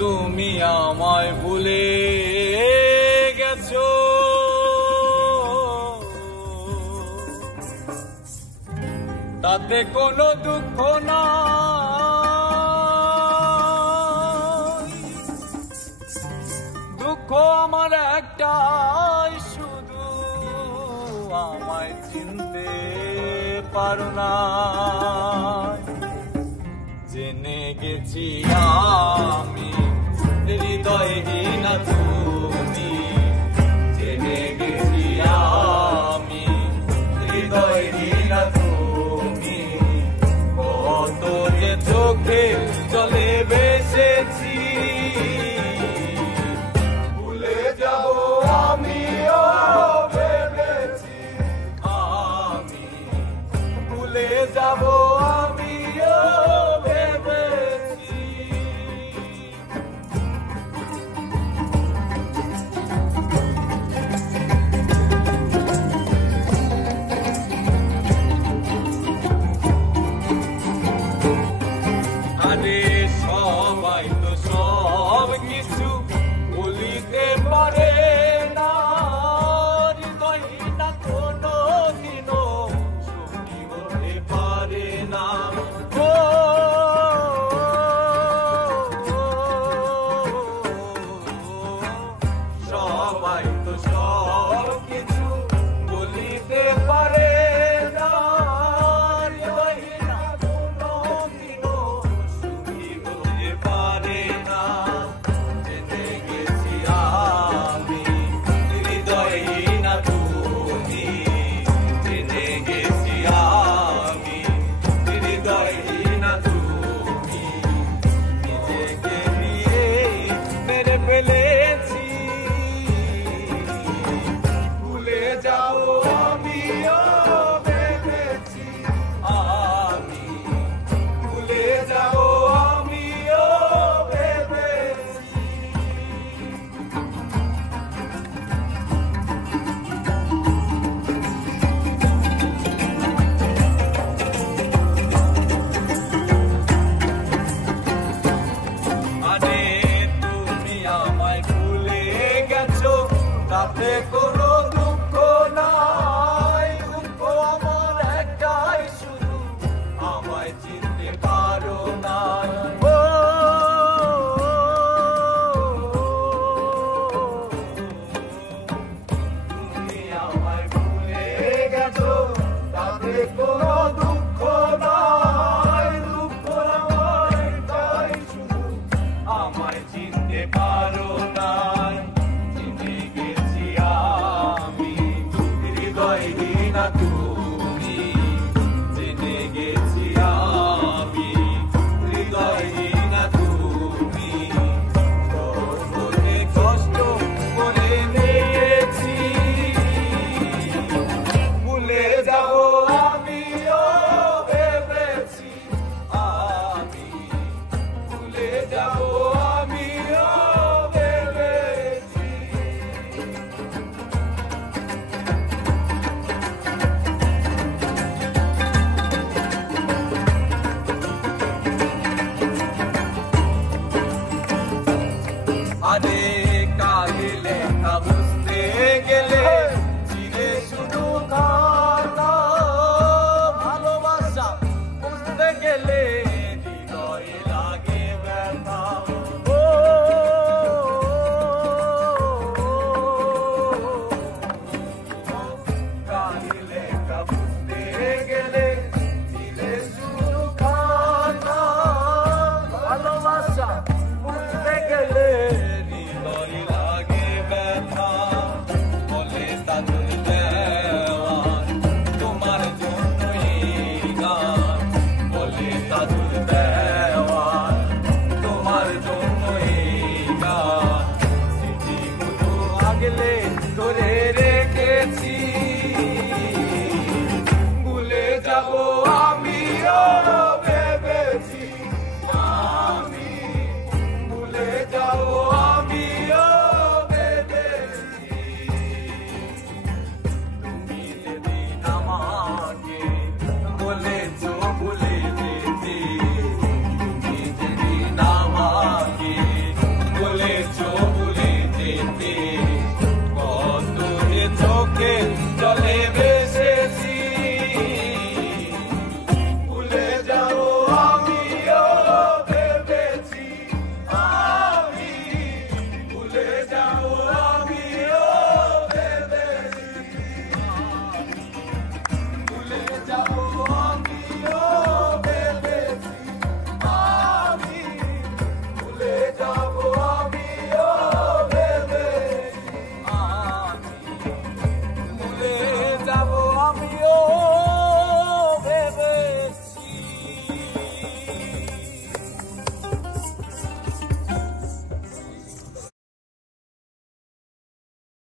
তুমি আমায় ভুলে গেছো, তাতে কোনো দুঃখ নাই। দুঃখ আমার একটাই, শুধু আমায় চিনতে পারো না। জেনে গেছি আমি হৃদয়হীন তুমি, জেনে গেছি আমি হৃদয়হীন তুমি। কত যে চোখে জলে ভেসেছি, ভুলে যাব আমিও ভেবেছি। আমি ভুলে যাব আমিও ভেবেছি। আরে সবাই তো সব কিছু বলিতে পারে না, হৃদয়হীন কোনো দিনও সুখী হতে পারে না। সবাই তো সব কিছু বলিতে পারে না, হৃদয়হীন কোনো দিনও সুখী হতে পারে না। জেনে গেছি আমি হৃদয়হীন তুমি, জেনে গেছি আমি হৃদয়হীন তুমি। নিজেকে নিয়ে মেরে ফেলেছি, ভুলে যাব আমিও ভেবেছি। আমি ভুলে যাব আমিও ভেবেছি। আরে তুমি আমায় ভুলে গেছো, তাতে কোনো দুঃখ নাই। দুঃখ আমার একটাই, শুধু আমায় চিনতে পারো না। তুমি আমায় ভুলে গেছো, তাতে কোনো দুঃখ নাই। দুঃখ আমার একটাই, শুধু আমায় চিনতে পারো না। জেনে গেছি আমি হৃদয়হীন তুমি, জেনে গেছি আমি হৃদয়হীন তুমি। সর্বদে কষ্ট করে নিয়েছি, ভুলে যাব আমিও ভেবেছি। আমি ভুলে যাব আমিও ভেবেছি। আরে কালে লেখা